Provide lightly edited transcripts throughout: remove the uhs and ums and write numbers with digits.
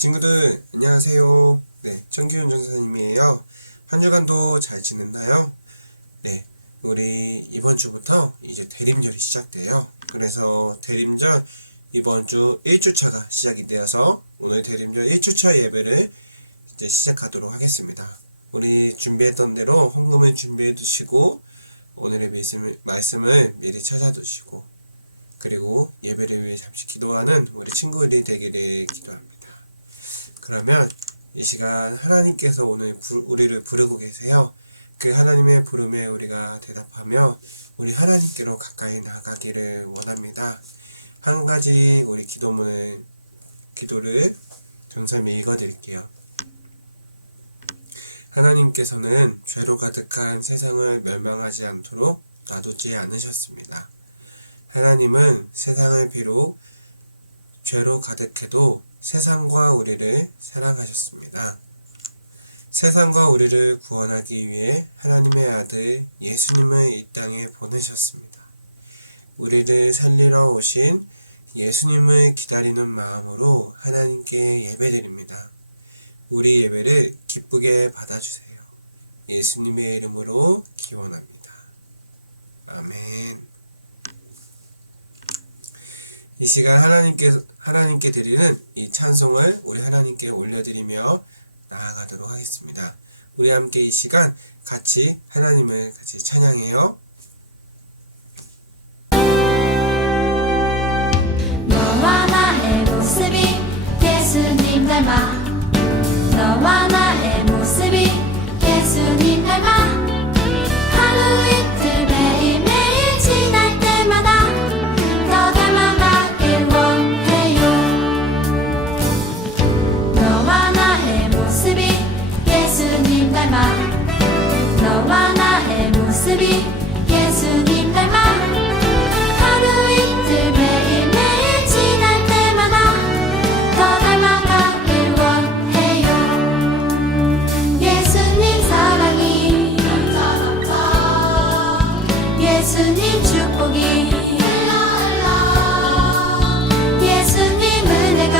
친구들 안녕하세요. 네, 정기훈 전사님이에요. 한 주간도 잘 지냈나요? 네, 우리 이번 주부터 이제 대림절이 시작돼요. 그래서 대림절 이번 주 1주차가 시작이 되어서 오늘 대림절 1주차 예배를 이제 시작하도록 하겠습니다. 우리 준비했던 대로 헌금을 준비해 두시고 오늘의 말씀을 미리 찾아두시고 그리고 예배를 위해 잠시 기도하는 우리 친구들이 되기를 기도합니다. 그러면 이 시간 하나님께서 오늘 우리를 부르고 계세요. 그 하나님의 부름에 우리가 대답하며 우리 하나님께로 가까이 나가기를 원합니다. 한 가지 우리 기도를 전사님이 읽어드릴게요. 하나님께서는 죄로 가득한 세상을 멸망하지 않도록 놔두지 않으셨습니다. 하나님은 세상을 비록 죄로 가득해도 세상과 우리를 사랑하셨습니다. 세상과 우리를 구원하기 위해 하나님의 아들 예수님을 이 땅에 보내셨습니다. 우리를 살리러 오신 예수님을 기다리는 마음으로 하나님께 예배드립니다. 우리 예배를 기쁘게 받아주세요. 예수님의 이름으로 기원합니다. 아멘. 이 시간 하나님께 드리는 이 찬송을 우리 하나님께 올려드리며 나아가도록 하겠습니다. 우리 함께 이 시간 같이 하나님을 같이 찬양해요. 너와 나의 모습이 예수님 닮아 너와 나의 모습이 예수님 닮아 하루 이틀 매일매일 지날 때마다 더 닮아가길 원해요. 너와 나의 모습이 예수님 닮아 너와 나의 모습이 예수님 닮아 하루 이틀 매일매일 지날 때마다 더 닮아가길 원해요. 예수님 사랑이 넘쳐 예수님 축복이 흘러 예수님 은혜가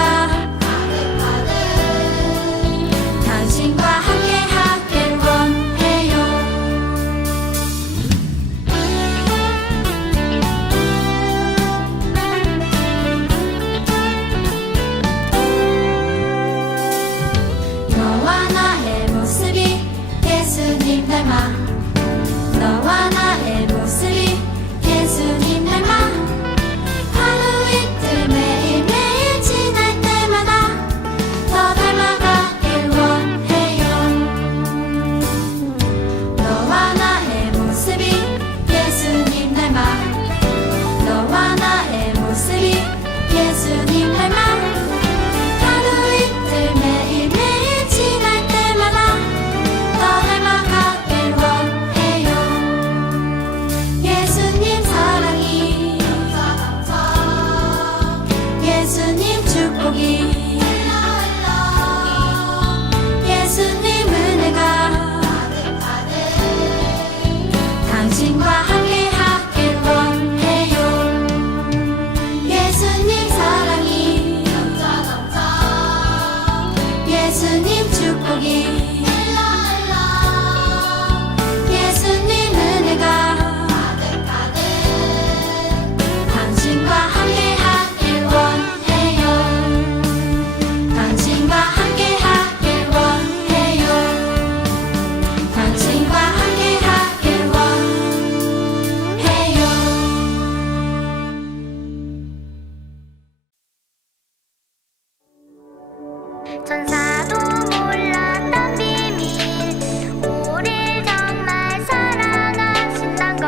가득가득 당신과 함께하길 원해요. 너와 나의 모습이 예수님 닮아 너와 나의 모습이 예수님 닮아 하루 이틀 매일매일 지날 때마다 더 닮아가길 원해요. 너와 나의 모습이 예수님 닮아 너와 나의 모습이 예수님 닮아 하루 이틀 매일매일 지날 때마다 더 닮아가길 원해요. 예수님 사랑이 넘쳐 예수님 축복이 흘러 예수님 은혜가 가득가득 당신과 함께하길 원해요. 예수님 사랑이 넘쳐 예수님 축복이 흘러 예수님 은혜가 가득가득 당신과 함께하길 원해요. 당신과 함께하길 원해요. 당신과 함께하길 원해요. 천사도 몰랐던 비밀 우릴 정말 사랑하신단 걸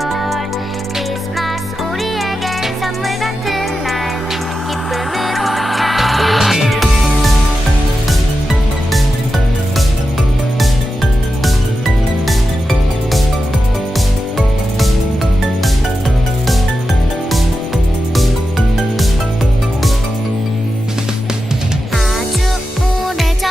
크리스마스 우리에겐 선물 같은 날 기쁨으로 찬양 아주 오래전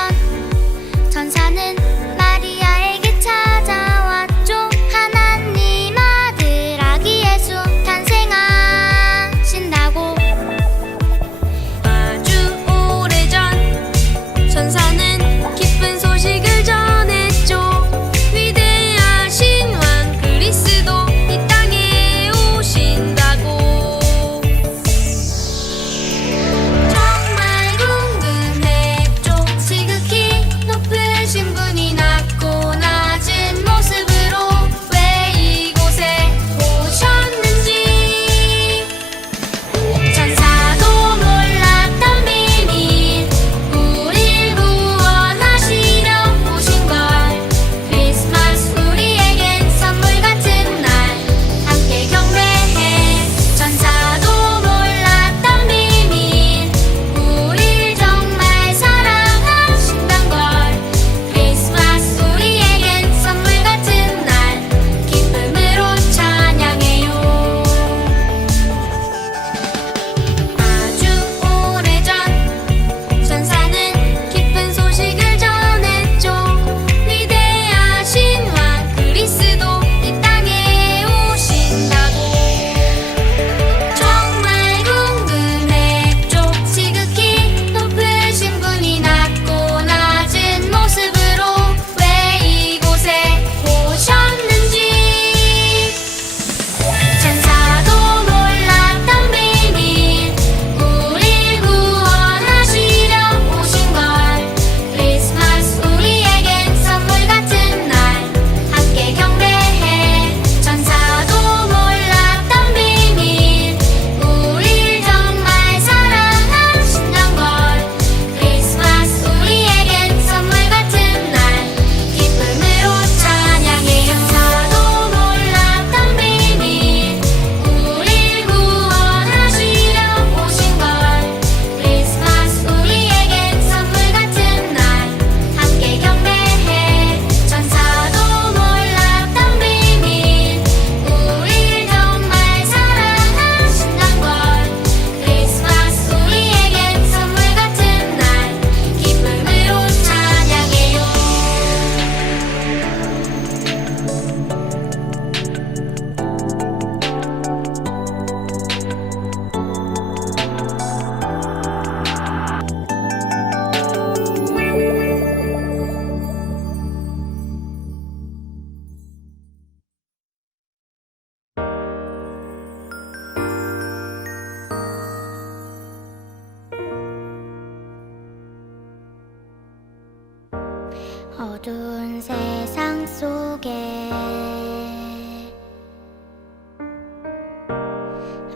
어두운 세상 속에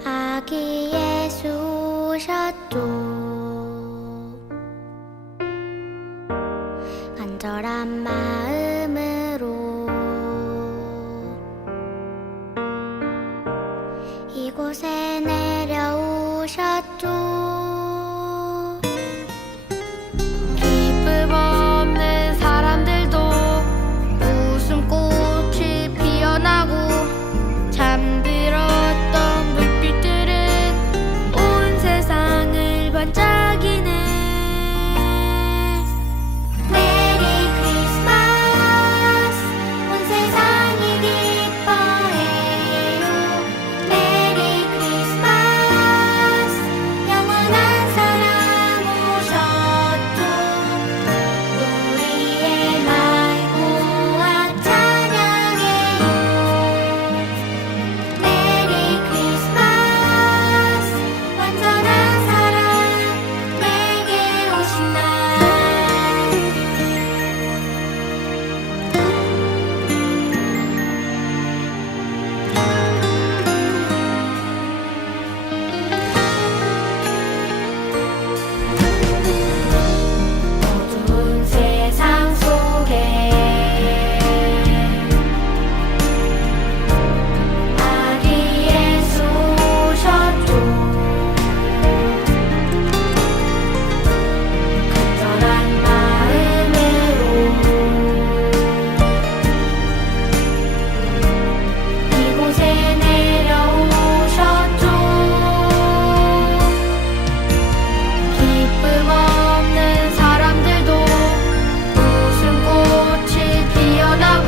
아기 예수 오셨죠. 간절한 마음으로 이곳에 내려오셨죠. 기쁨 없는 사람들도 웃음꽃이 피어나고 잠들었던 불빛들은 온 세상을 반짝이네. 메리 크리스마스 온 세상이 기뻐해요. 메리 크리스마스 영원한 사랑 오셨죠. 우리의 마음 모아 찬양해요. 메리 크리스마스 완전한 사랑 내게 오신 날. 어두운 세상 속에 아기 예수 오셨죠. 간절한 마음으로 이곳에 내려오셨죠. 기쁨 없는 사람들도 웃음꽃이 피어나고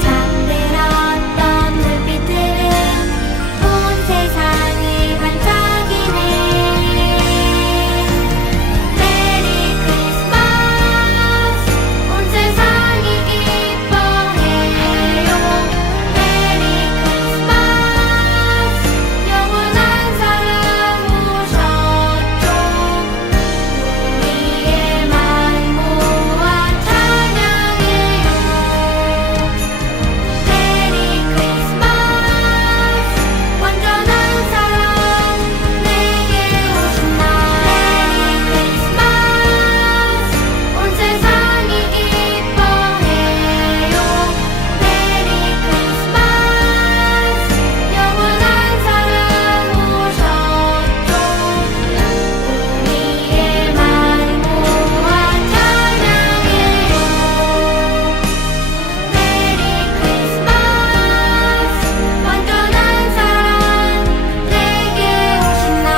잠들었던 불빛들은 온 세상을 반짝이네. 메리 크리스마스 온 세상이 기뻐해요. 메리 크리스마스 영원한 사랑 오셨죠. 우리의 마음 모아 찬양해요. 메리 크리스마스 완전한 사랑 내게 오신 날. 메리 크리스마스 온 세상이 기뻐해요. 메리 크리스마스 영원한 사랑 오셨죠. 우리의 마음 모아 찬양해요. 메리 크리스마스 완전한 사랑 내게 오신 날.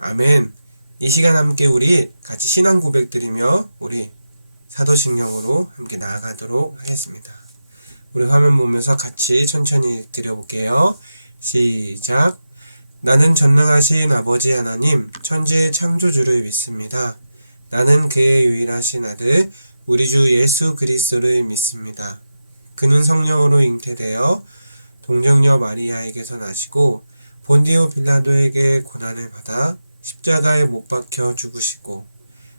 아멘. 이 시간 함께 우리 같이 신앙 고백 드리며 우리 사도신경으로 함께 나아가도록 하겠습니다. 우리 화면 보면서 같이 천천히 드려볼게요. 시작. 나는 전능하신 아버지 하나님, 천지의 창조주를 믿습니다. 나는 그의 유일하신 아들, 우리 주 예수 그리스도를 믿습니다. 그는 성령으로 잉태되어 동정녀 마리아에게서 나시고 본디오 빌라도에게 고난을 받아 십자가에 못 박혀 죽으시고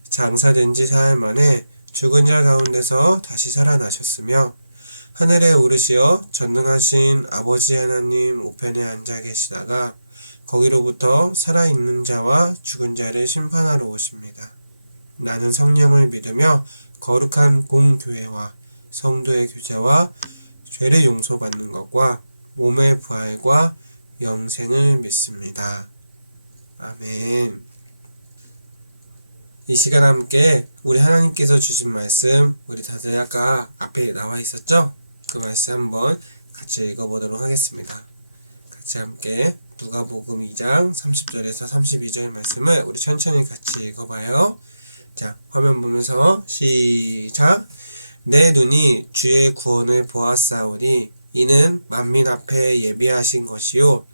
장사된 지 사흘 만에 죽은 자 가운데서 다시 살아나셨으며 하늘에 오르시어 전능하신 아버지 하나님 우편에 앉아 계시다가 거기로부터 살아있는 자와 죽은 자를 심판하러 오십니다. 나는 성령을 믿으며 거룩한 공교회와 성도의 교제와 죄를 용서받는 것과 몸의 부활과 영생을 믿습니다. 아멘. 이 시간 함께 우리 하나님께서 주신 말씀, 우리 다들 아까 앞에 나와 있었죠? 그 말씀 한번 같이 읽어보도록 하겠습니다. 같이 함께 누가복음 2장 30절에서 32절 말씀을 우리 천천히 같이 읽어봐요. 자, 화면 보면서 시작. 내 눈이 주의 구원을 보았사오니 이는 만민 앞에 예비하신 것이요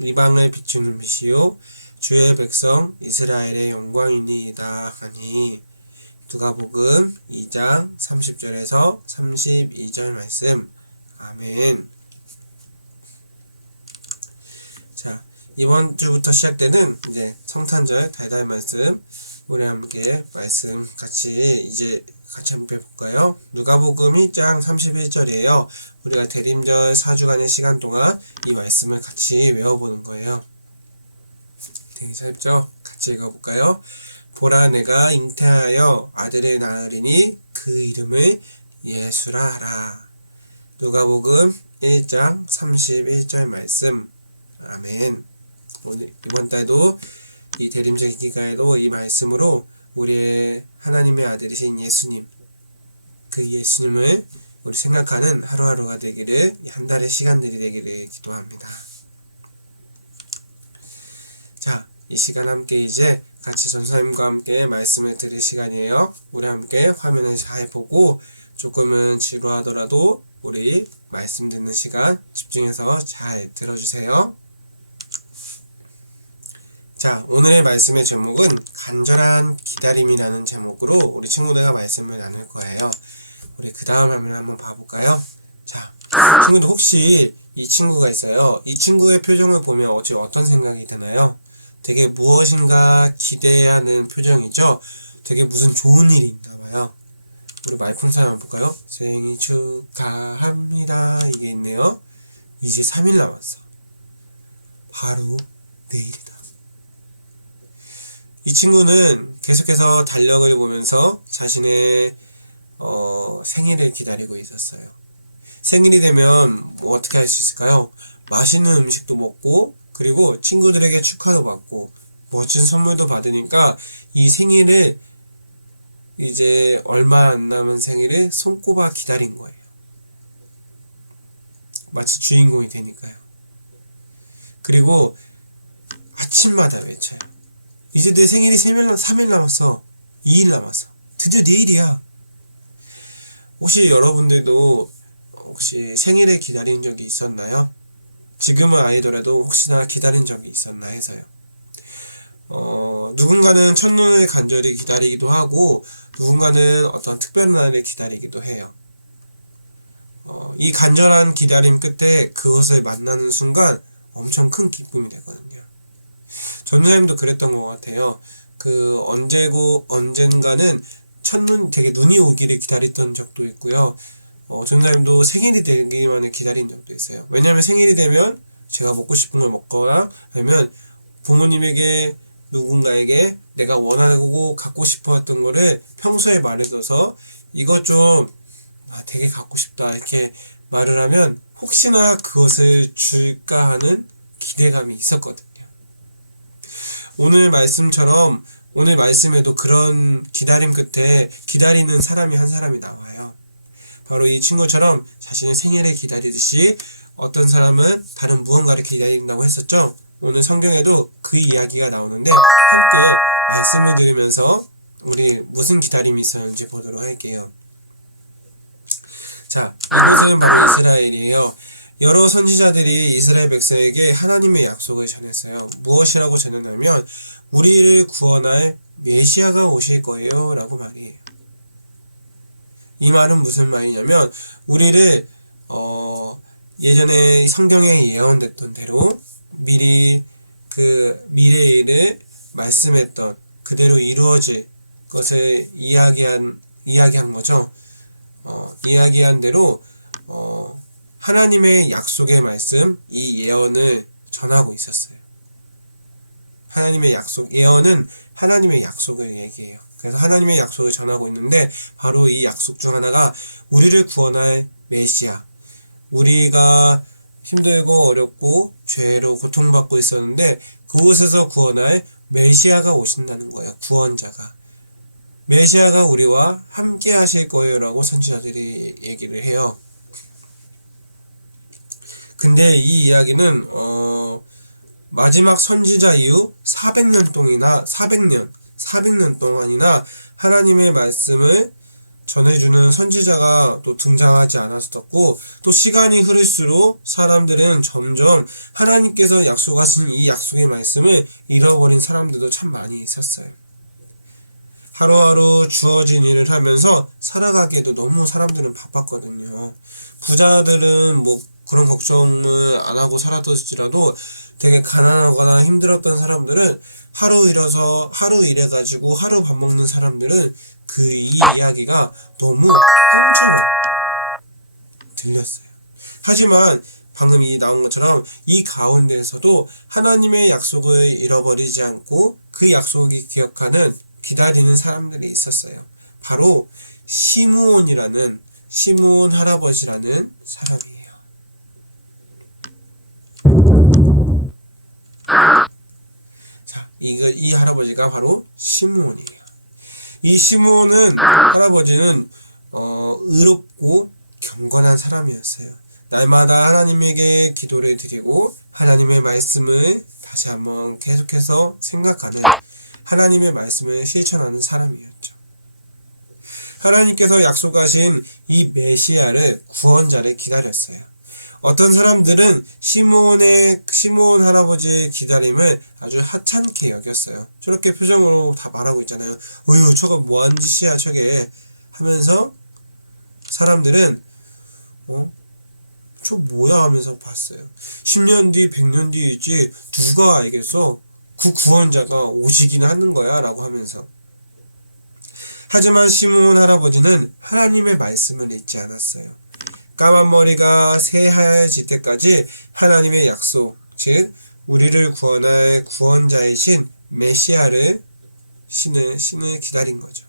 이방을 비추는 빛이요 주의 백성 이스라엘의 영광이니이다 하니. 누가복음 2장 30절에서 32절 말씀. 아멘. 자, 이번 주부터 시작되는 이제 성탄절 달달 말씀, 우리 함께 말씀 같이 한번 해볼까요? 누가복음 1장 31절이에요. 우리가 대림절 4주간의 시간 동안 이 말씀을 같이 외워보는 거예요. 되게 짧죠? 같이 읽어볼까요? 보라, 내가 잉태하여 아들을 낳으리니 그 이름을 예수라 하라. 누가복음 1장 31절 말씀. 아멘. 오늘 이번 달도 이 대림절 기간에도 이 말씀으로 우리의 하나님의 아들이신 예수님, 그 예수님을 우리 생각하는 하루하루가 되기를, 한 달의 시간들이 되기를 기도합니다. 자, 이 시간 함께 이제 같이 전사님과 함께 말씀을 들을 시간이에요. 우리 함께 화면을 잘 보고 조금은 지루하더라도 우리 말씀 듣는 시간 집중해서 잘 들어주세요. 자, 오늘의 말씀의 제목은 간절한 기다림이라는 제목으로 우리 친구들과 말씀을 나눌 거예요. 우리 그 다음 화면을 한번 봐볼까요? 자, 친구들 혹시 이 친구가 있어요. 이 친구의 표정을 보면 어떤 생각이 드나요? 되게 무엇인가 기대하는 표정이죠? 되게 무슨 좋은 일이 있나 봐요. 우리 말풍선 한번 볼까요? 생일 축하합니다. 이게 있네요. 이제 3일 남았어. 바로 내일이다. 이 친구는 계속해서 달력을 보면서 자신의 생일을 기다리고 있었어요. 생일이 되면 뭐 어떻게 할 수 있을까요? 맛있는 음식도 먹고, 그리고 친구들에게 축하도 받고 멋진 선물도 받으니까 이 생일을, 이제 얼마 안 남은 생일을 손꼽아 기다린 거예요. 마치 주인공이 되니까요. 그리고 아침마다 외쳐요. 이제 내 생일이 3일 남았어. 2일 남았어. 드디어 내일이야. 혹시 여러분들도 혹시 생일을 기다린 적이 있었나요? 지금은 아니더라도 혹시나 기다린 적이 있었나 해서요. 누군가는 첫눈을 간절히 기다리기도 하고, 누군가는 어떤 특별한 날을 기다리기도 해요. 이 간절한 기다림 끝에 그것을 만나는 순간 엄청 큰 기쁨이 되거든요. 전사님도 그랬던 것 같아요. 언젠가는 첫눈, 되게 눈이 오기를 기다렸던 적도 있고요. 전사님도 생일이 되기만을 기다린 적도 있어요. 왜냐하면 생일이 되면 제가 먹고 싶은 걸 먹거나, 아니면 부모님에게, 누군가에게 내가 원하고 갖고 싶었던 거를 평소에 말해둬서 이것 좀 되게 갖고 싶다 이렇게 말을 하면 혹시나 그것을 줄까 하는 기대감이 있었거든요. 오늘 말씀처럼, 오늘 말씀에도 그런 기다림 끝에 기다리는 사람이 한 사람이 나와요. 바로 이 친구처럼 자신의 생일을 기다리듯이 어떤 사람은 다른 무언가를 기다린다고 했었죠. 오늘 성경에도 그 이야기가 나오는데 함께 말씀을 들으면서 우리 무슨 기다림이 있었는지 보도록 할게요. 자, 이곳은 바로 이스라엘이에요. 여러 선지자들이 이스라엘 백성에게 하나님의 약속을 전했어요. 무엇이라고 전했냐면 우리를 구원할 메시아가 오실 거예요 라고 말이에요. 이 말은 무슨 말이냐면 우리를 예전에 성경에 예언됐던 대로 미리 그 미래의 일을 말씀했던 그대로 이루어질 것을 이야기한 거죠. 이야기한 대로 하나님의 약속의 말씀, 이 예언을 전하고 있었어요. 하나님의 약속, 예언은 하나님의 약속을 얘기해요. 그래서 하나님의 약속을 전하고 있는데 바로 이 약속 중 하나가 우리를 구원할 메시아, 우리가 힘들고 어렵고 죄로 고통받고 있었는데 그곳에서 구원할 메시아가 오신다는 거예요. 구원자가. 메시아가 우리와 함께 하실 거예요 라고 선지자들이 얘기를 해요. 근데 이 이야기는 마지막 선지자 이후 400년 동안이나 하나님의 말씀을 전해주는 선지자가 또 등장하지 않았었고, 또 시간이 흐를수록 사람들은 점점 하나님께서 약속하신 이 약속의 말씀을 잃어버린 사람들도 참 많이 있었어요. 하루하루 주어진 일을 하면서 살아가기에도 너무 사람들은 바빴거든요. 부자들은 뭐 그런 걱정을 안 하고 살았을지라도 되게 가난하거나 힘들었던 사람들은 하루 일해가지고 하루 밥 먹는 사람들은 이 이야기가 너무 꿈처럼 들렸어요. 하지만 방금 나온 것처럼 이 가운데에서도 하나님의 약속을 잃어버리지 않고 그 약속을 기다리는 사람들이 있었어요. 바로 시므온 할아버지라는 사람이에요. 자, 이 할아버지가 바로 시므온이에요. 이 시므온 할아버지는 의롭고 경건한 사람이었어요. 날마다 하나님에게 기도를 드리고 하나님의 말씀을 다시 한번 계속해서 생각하는, 하나님의 말씀을 실천하는 사람이었죠. 하나님께서 약속하신 이 메시아를, 구원자를 기다렸어요. 어떤 사람들은 시므온 할아버지의 기다림을 아주 하찮게 여겼어요. 저렇게 표정으로 다 말하고 있잖아요. 어휴, 저거 뭐한 짓이야 저게 하면서 사람들은 저 뭐야 하면서 봤어요. 10년 뒤 100년 뒤일지 누가 알겠어? 그 구원자가 오시긴 하는 거야 라고 하면서. 하지만 시므온 할아버지는 하나님의 말씀을 잊지 않았어요. 까만 머리가 새하얘질 때까지 하나님의 약속, 즉 우리를 구원할 구원자이신 메시아를 신을 기다린 거죠.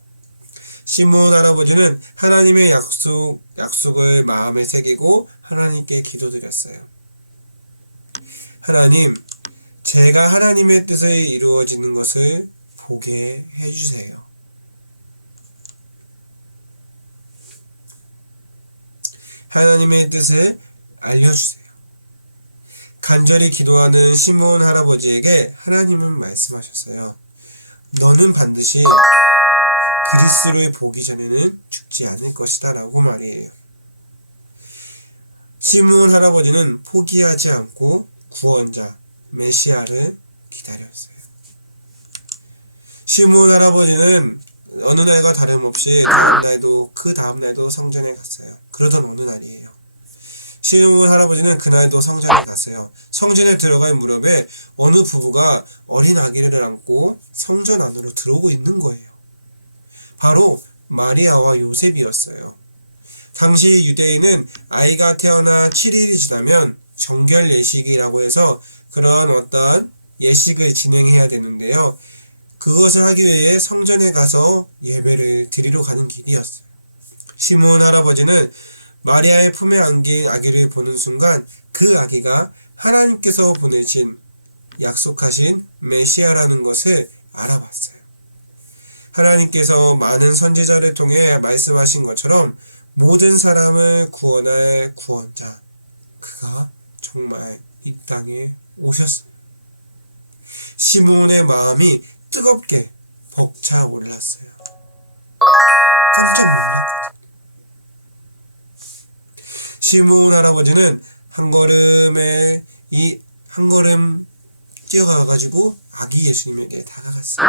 시므온 할아버지는 하나님의 약속을 마음에 새기고 하나님께 기도드렸어요. 하나님, 제가 하나님의 뜻을 이루어지는 것을 보게 해주세요. 하나님의 뜻을 알려주세요. 간절히 기도하는 시므온 할아버지에게 하나님은 말씀하셨어요. 너는 반드시 그리스도를 보기 전에는 죽지 않을 것이다 라고 말이에요. 시므온 할아버지는 포기하지 않고 구원자 메시아를 기다렸어요. 시므온 할아버지는 어느 날과 다름없이 그 다음날도 성전에 갔어요. 그러던 어느 날이에요. 시므온 할아버지는 그날도 성전에 갔어요. 성전에 들어갈 무렵에 어느 부부가 어린 아기를 안고 성전 안으로 들어오고 있는 거예요. 바로 마리아와 요셉이었어요. 당시 유대인은 아이가 태어나 7일이 지나면 정결 예식이라고 해서 그런 어떤 예식을 진행해야 되는데요. 그것을 하기 위해 성전에 가서 예배를 드리러 가는 길이었어요. 시므온 할아버지는 마리아의 품에 안긴 아기를 보는 순간 그 아기가 하나님께서 보내신 약속하신 메시아라는 것을 알아봤어요. 하나님께서 많은 선지자를 통해 말씀하신 것처럼 모든 사람을 구원할 구원자, 그가 정말 이 땅에 오셨어요. 시므온의 마음이 뜨겁게 벅차올랐어요. 깜짝 놀랐거든요. 시므온 할아버지는 한 걸음 뛰어가가지고 아기 예수님에게 다가갔어요.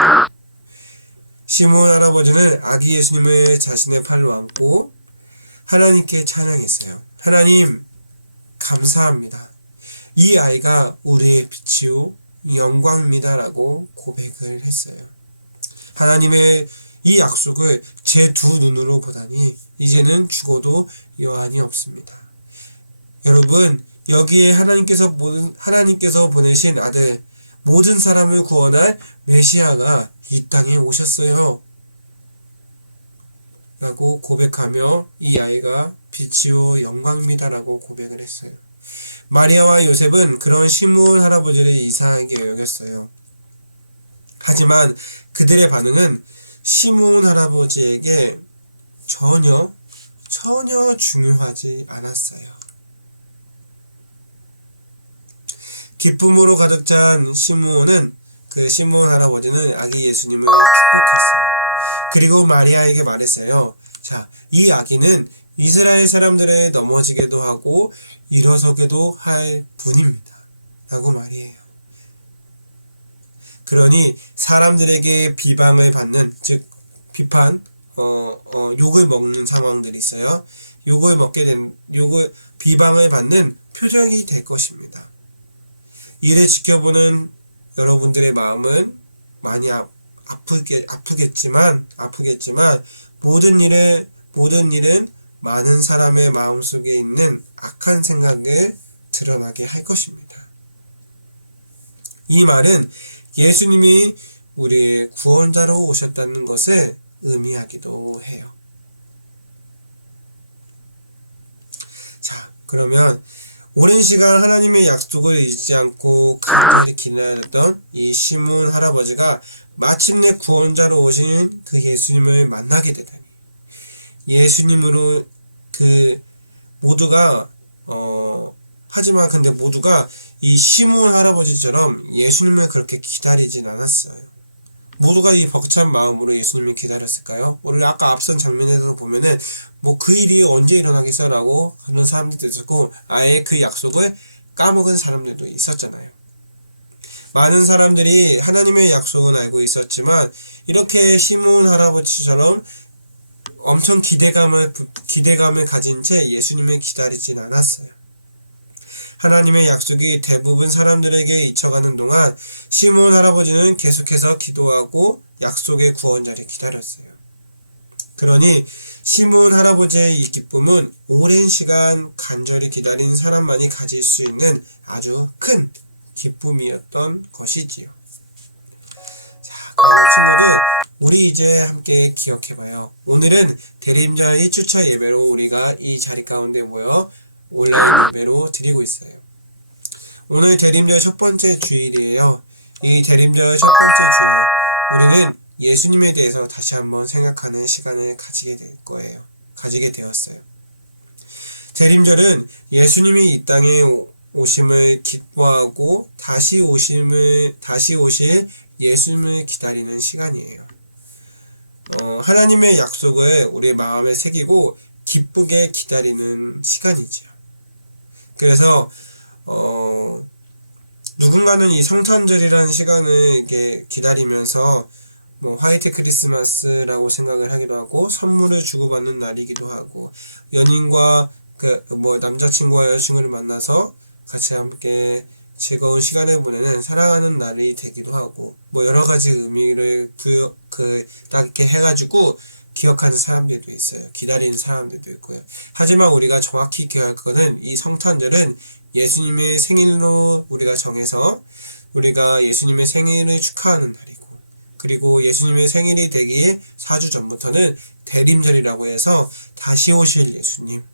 시므온 할아버지는 아기 예수님을 자신의 팔로 안고 하나님께 찬양했어요. 하나님, 감사합니다. 이 아이가 우리의 빛이요 영광입니다 라고 고백을 했어요. 하나님의 이 약속을 제 두 눈으로 보다니 이제는 죽어도 여한이 없습니다. 여러분, 여기에 하나님께서 보내신 아들, 모든 사람을 구원할 메시아가 이 땅에 오셨어요 라고 고백하며 이 아이가 빛이요 영광입니다 라고 고백을 했어요. 마리아와 요셉은 그런 시므온 할아버지를 이상하게 여겼어요. 하지만 그들의 반응은 시므온 할아버지에게 전혀 중요하지 않았어요. 기쁨으로 가득 찬 시므온 할아버지는 아기 예수님을 축복했어요. 그리고 마리아에게 말했어요. 자, 이 아기는 이스라엘 사람들의 넘어지게도 하고 일어서게도 할 분입니다. 라고 말이에요. 그러니 사람들에게 비방을 받는, 즉 비판, 욕을 먹는 상황들이 있어요. 비방을 받는 표적이 될 것입니다. 이를 지켜보는 여러분들의 마음은 많이 아프겠지만 모든 일은 많은 사람의 마음속에 있는 악한 생각을 드러나게 할 것입니다. 이 말은 예수님이 우리의 구원자로 오셨다는 것을 의미하기도 해요. 자, 그러면 오랜 시간 하나님의 약속을 잊지 않고 간절히 기다렸던 이 시몬 할아버지가 마침내 구원자로 오신 그 예수님을 만나게 되다니, 예수님으로 하지만 근데 모두가 이 시몬 할아버지처럼 예수님을 그렇게 기다리진 않았어요. 모두가 이 벅찬 마음으로 예수님을 기다렸을까요? 우리 아까 앞선 장면에서 보면은 그 일이 언제 일어나겠어라고 그런 사람들도 있었고, 아예 그 약속을 까먹은 사람들도 있었잖아요. 많은 사람들이 하나님의 약속은 알고 있었지만 이렇게 시몬 할아버지처럼 엄청 기대감을 가진 채 예수님을 기다리진 않았어요. 하나님의 약속이 대부분 사람들에게 잊혀가는 동안 시몬 할아버지는 계속해서 기도하고 약속의 구원자를 기다렸어요. 그러니 시몬 할아버지의 이 기쁨은 오랜 시간 간절히 기다린 사람만이 가질 수 있는 아주 큰 기쁨이었던 것이지요. 자, 그러면 친구들, 우리 이제 함께 기억해봐요. 오늘은 대림절 1주차 예배로 우리가 이 자리 가운데 모여 온라인 예배로 드리고 있어요. 오늘 대림절 첫 번째 주일이에요. 이 대림절 첫 번째 주일, 우리는 예수님에 대해서 다시 한번 생각하는 시간을 가지게 되었어요. 대림절은 예수님이 이 땅에 오심을 기뻐하고 다시 오실 예수님을 기다리는 시간이에요. 하나님의 약속을 우리의 마음에 새기고 기쁘게 기다리는 시간이죠. 그래서 누군가는 이 성탄절이라는 시간을 이렇게 기다리면서 화이트 크리스마스라고 생각을 하기도 하고, 선물을 주고받는 날이기도 하고, 연인과 남자친구와 여자친구를 만나서 같이 함께 즐거운 시간을 보내는 사랑하는 날이 되기도 하고, 여러 가지 의미를 딱 이렇게 해가지고 기억하는 사람들도 있어요. 기다리는 사람들도 있고요. 하지만 우리가 정확히 기억할 거는, 이 성탄절은 예수님의 생일로 우리가 정해서 우리가 예수님의 생일을 축하하는 날이고, 그리고 예수님의 생일이 되기 4주 전부터는 대림절이라고 해서 다시 오실 예수님,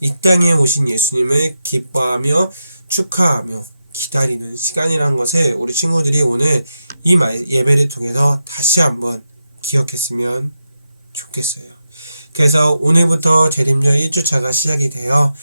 이 땅에 오신 예수님을 기뻐하며 축하하며 기다리는 시간이라는 것을 우리 친구들이 오늘 이 예배를 통해서 다시 한번 기억했으면 좋겠어요. 그래서 오늘부터 대림절 1주차가 시작이 되어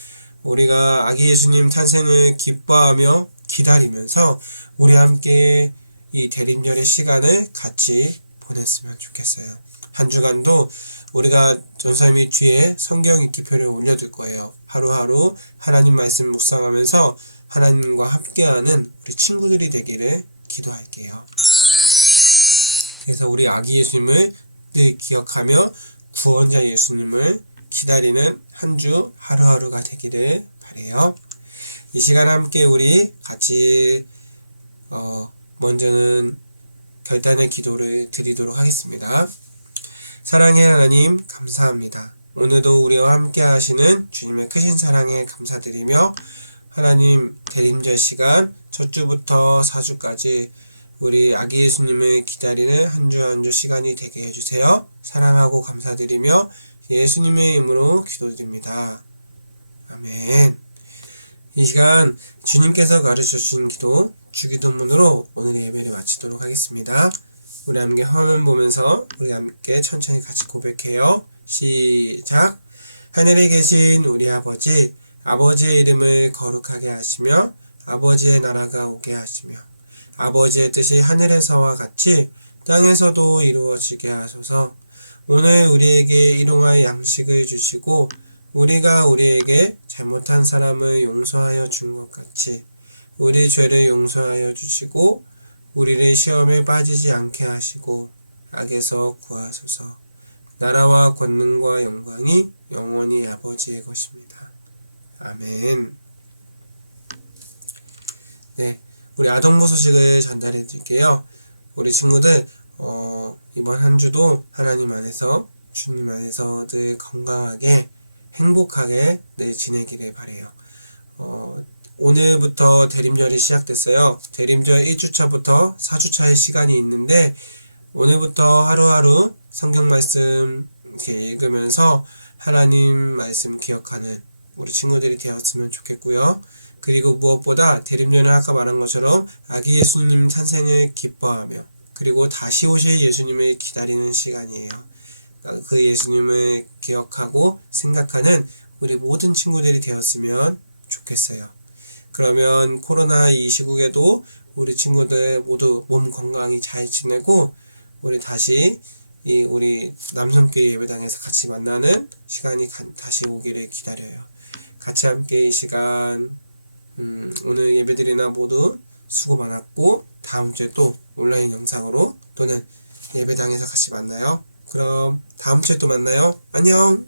우리가 아기 예수님 탄생을 기뻐하며 기다리면서 우리 함께 이 대림절의 시간을 같이 보냈으면 좋겠어요. 한 주간도 우리가 전사님이 뒤에 성경 읽기표를 올려둘 거예요. 하루하루 하나님 말씀 묵상하면서 하나님과 함께하는 우리 친구들이 되기를 기도할게요. 그래서 우리 아기 예수님을 늘 기억하며 구원자 예수님을 기다리는 한 주 하루하루가 되기를 바라요. 이 시간 함께 우리 같이 먼저는 결단의 기도를 드리도록 하겠습니다. 사랑의 하나님, 감사합니다. 오늘도 우리와 함께 하시는 주님의 크신 사랑에 감사드리며, 하나님 대림절 시간 첫 주부터 4주까지 우리 아기 예수님을 기다리는 한 주 한 주 시간이 되게 해주세요. 사랑하고 감사드리며 예수님의 이름으로 기도드립니다. 아멘. 이 시간 주님께서 가르쳐주신 기도, 주기도문으로 오늘의 예배를 마치도록 하겠습니다. 우리 함께 화면 보면서 우리 함께 천천히 같이 고백해요. 시작. 하늘에 계신 우리 아버지, 아버지의 이름을 거룩하게 하시며 아버지의 나라가 오게 하시며 아버지의 뜻이 하늘에서와 같이 땅에서도 이루어지게 하소서. 오늘 우리에게 일용할 양식을 주시고 우리가 우리에게 잘못한 사람을 용서하여 준 것 같이 우리 죄를 용서하여 주시고 우리를 시험에 빠지지 않게 하시고 악에서 구하소서. 나라와 권능과 영광이 영원히 아버지의 것입니다. 아멘. 네, 우리 아동부 소식을 전달해 드릴게요. 우리 친구들 이번 한 주도 하나님 안에서 주님 안에서 늘 건강하게 행복하게 늘 지내기를 바래요. 오늘부터 대림절이 시작됐어요. 대림절 1주차부터 4주차의 시간이 있는데 오늘부터 하루하루 성경 말씀 이렇게 읽으면서 하나님 말씀 기억하는 우리 친구들이 되었으면 좋겠고요. 그리고 무엇보다 대림절은 아까 말한 것처럼 아기 예수님 탄생을 기뻐하며 그리고 다시 오실 예수님을 기다리는 시간이에요. 그 예수님을 기억하고 생각하는 우리 모든 친구들이 되었으면 좋겠어요. 그러면 코로나 이 시국에도 우리 친구들 모두 몸 건강히 잘 지내고 우리 다시 우리 남성교회 예배당에서 같이 만나는 시간이 다시 오기를 기다려요. 같이 함께 이 시간 오늘 예배드리나 모두 수고 많았고 다음 주에 또 온라인 영상으로 또는 예배당에서 같이 만나요. 그럼 다음 주에 또 만나요. 안녕.